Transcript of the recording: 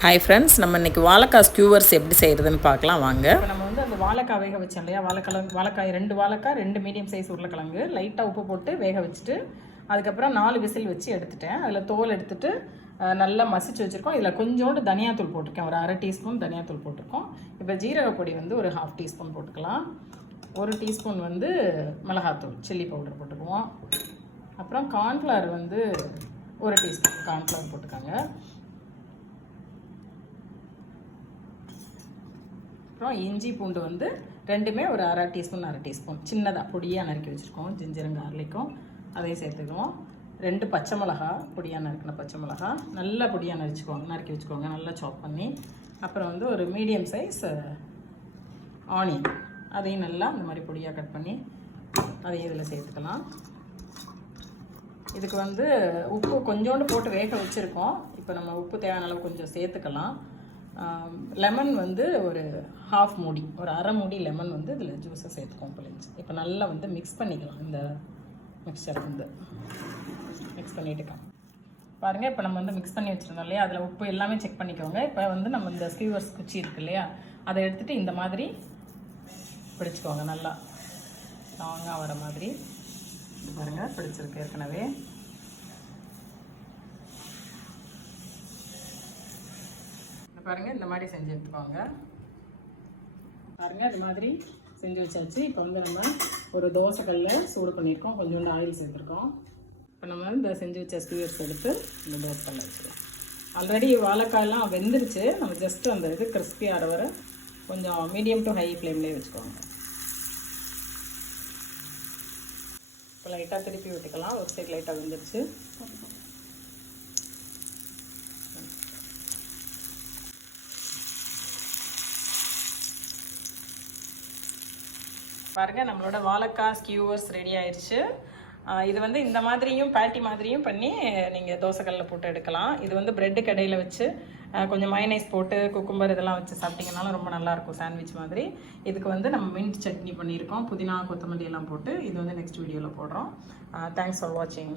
Hi friends நம்ம இன்றைக்கி வாழைக்காய் ஸ்கியூவர்ஸ் எப்படி செய்கிறதுன்னு பார்க்கலாம். வாங்க. இப்போ நம்ம வந்து அந்த வாழைக்காய் வேக வச்சோம் இல்லையா? வாழைக்கிழங்கு வாழைக்காய் ரெண்டு வாழைக்காய் ரெண்டு மீடியம் சைஸ் உருளைக்கிழங்கு. லைட்டாக உப்பு போட்டு வேக வச்சுட்டு அதுக்கப்புறம் நாலு விசில் வச்சு எடுத்துட்டேன். அதில் தோல் எடுத்துட்டு நல்லா மசிச்சு வச்சுருக்கோம். இதில் கொஞ்சோண்டு தனியாத்தூள் போட்டிருக்கேன். ஒரு அரை டீஸ்பூன் தனியாத்தூள் போட்டிருக்கோம். இப்போ ஜீரக பொடி வந்து ஒரு ஹாஃப் டீஸ்பூன் போட்டுக்கலாம். ஒரு டீஸ்பூன் வந்து மிளகாத்தூள் சில்லி பவுடர் போட்டுக்குவோம். அப்புறம் கார்ன்ஃப்ளவர் வந்து ஒரு டீஸ்பூன் கார்ன்ஃப்ளவர் போட்டுக்கோங்க. அப்புறம் இஞ்சி பூண்டு வந்து ரெண்டுமே ஒரு அரை டீஸ்பூன் அரை டீஸ்பூன். சின்னதாக பொடியாக நறுக்கி வச்சுருக்கோம். ஜிஞ்சரும் கார்லிக்கும் அதையும் சேர்த்துக்குவோம். ரெண்டு பச்சை மிளகா பொடியாக நறுக்கின பச்சை மிளகா. நல்லா பொடியாக நறுச்சிக்கோங்க நறுக்கி வச்சுக்கோங்க. நல்லா சாப் பண்ணி. அப்புறம் வந்து ஒரு மீடியம் சைஸ் ஆனியன் அதையும் நல்லா இந்த மாதிரி பொடியாக கட் பண்ணி அதையும் இதில் சேர்த்துக்கலாம். இதுக்கு வந்து உப்பு கொஞ்சோண்டு போட்டு வேக வச்சுருக்கோம். இப்போ நம்ம உப்பு தேவையான அளவு கொஞ்சம் சேர்த்துக்கலாம். லெமன் வந்து ஒரு ஹாஃப் மூடி ஒரு அரை மூடி லெமன் வந்து இதில் ஜூஸை சேர்த்துக்கோம் பிள்ளைஞ்சு இப்போ நல்லா வந்து மிக்ஸ் பண்ணிக்கலாம் இந்த மிக்சர் வந்து. மிக்ஸ் பண்ணிட்டுக்கலாம் பாருங்கள் இப்போ நம்ம வந்து மிக்ஸ் பண்ணி வச்சுருந்தோம் இல்லையா? அதில் உப்பு எல்லாமே செக் பண்ணிக்கோங்க. இப்போ வந்து நம்ம இந்த ஸ்கீவர்ஸ் குச்சி இருக்கு இல்லையா? அதை எடுத்துகிட்டு இந்த மாதிரி பிடிச்சிக்கோங்க நல்லா. லாங்காக வர மாதிரி. பாருங்கள் பிடிச்சிருக்கு ஏற்கனவே. பாருங்கள் பாருங்க இந்த மாதிரி செஞ்சு எடுத்துக்கோங்க. பாருங்க இந்த மாதிரி செஞ்சு வச்சாச்சு. இப்போ வந்து நம்ம ஒரு தோசைக்கல்ல சூடு பண்ணியிருக்கோம். கொஞ்சோண்டு ஆயில் சேர்த்துருக்கோம். இப்போ நம்ம இந்த செஞ்சு வச்ச ஸ்கூயர்ஸ் எடுத்து இந்த தோசைக்கல்ல வச்சுருக்கோம் ஆல்ரெடி வாழைக்காயெல்லாம் வெந்துருச்சு. நம்ம ஜஸ்ட் அந்த இது கிறிஸ்பி ஆகிற கொஞ்சம் மீடியம் டு ஹை ஃப்ளேம்லேயே வச்சுக்கோங்க. இப்போ லைட்டாக திருப்பி விட்டுக்கலாம். ஒரு சைடு லைட்டாக வெந்துருச்சு. பாருங்க நம்மளோட வாழைக்காய் ஸ்கியூவர்ஸ் ரெடி ஆயிடுச்சு இது வந்து இந்த மாதிரியும் பேட்டி மாதிரியும் பண்ணி நீங்கள் தோசைக்கல்லில் போட்டு எடுக்கலாம். இது வந்து பிரெட்டு கடையில் வச்சு கொஞ்சம் மைனைஸ் போட்டு குக்கும்பர் இதெல்லாம் வச்சு சாப்பிட்டிங்கனாலும் ரொம்ப நல்லாயிருக்கும் சாண்ட்விச் மாதிரி. இதுக்கு வந்து நம்ம மின்ட் சட்னி பண்ணியிருக்கோம். புதினா கொத்தமல்லி எல்லாம் போட்டு இது வந்து நெக்ஸ்ட் வீடியோவில் போடுறோம். தேங்க்ஸ் ஃபார் வாட்சிங்